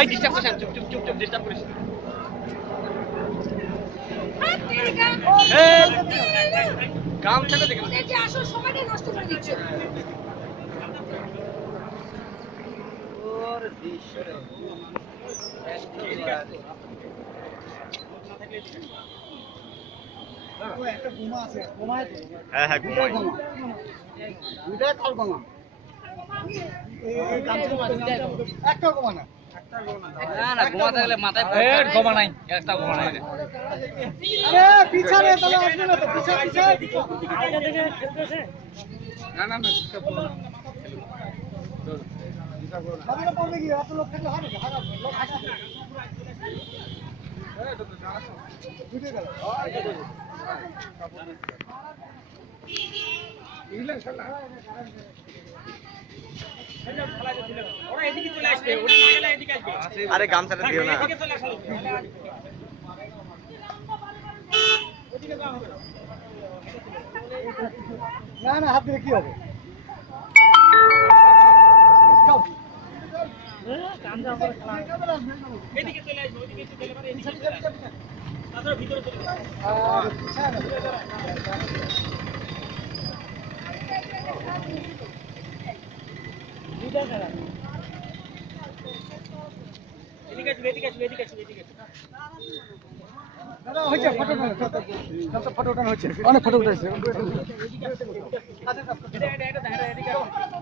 এই ডিস্টার্ব করিস না, চুপ চুপ চুপ চুপ, ডিস্টার্ব করিস না। কাম থেকে দেখে যে আসল সময়টা নষ্ট করে দিচ্ছে। ওর দিশরে একটা গোমা আছে, গোমায় তো। হ্যাঁ হ্যাঁ ঘুমাই। দুইটাই খাল গোমা। একটা গোমা না। না না ঘুমা থাকলে মাথায় পেট ঘুমা নাই, একটা ঘুমা নাই রে। আরে পিছনে তাহলে আসবে না তো, পিছনে। না না না তাহলে পড়বে কি? এত লোক থাকলে হবে না, হারাবে, লোক আসবে। দুইটাই গেল। আরে গামছাটা দিও না। না না, হাত দিলে কি হবে? যাও। এদিকে চলে আসবে, ওইদিকে একটু গেলে পরে এদিকে চলে আসবে। তারপরে ভিতরে চলে যাবে। আর পিছনে না। এদিকে আসবে, এদিকে আসবে, এদিকে আসবে, এদিকে আসবে। দাদা হয়েছে, ফটো উঠানো, ফটো উঠানো হচ্ছে, অনেক ফটো উঠেছে। এটা এদিকে আসবে।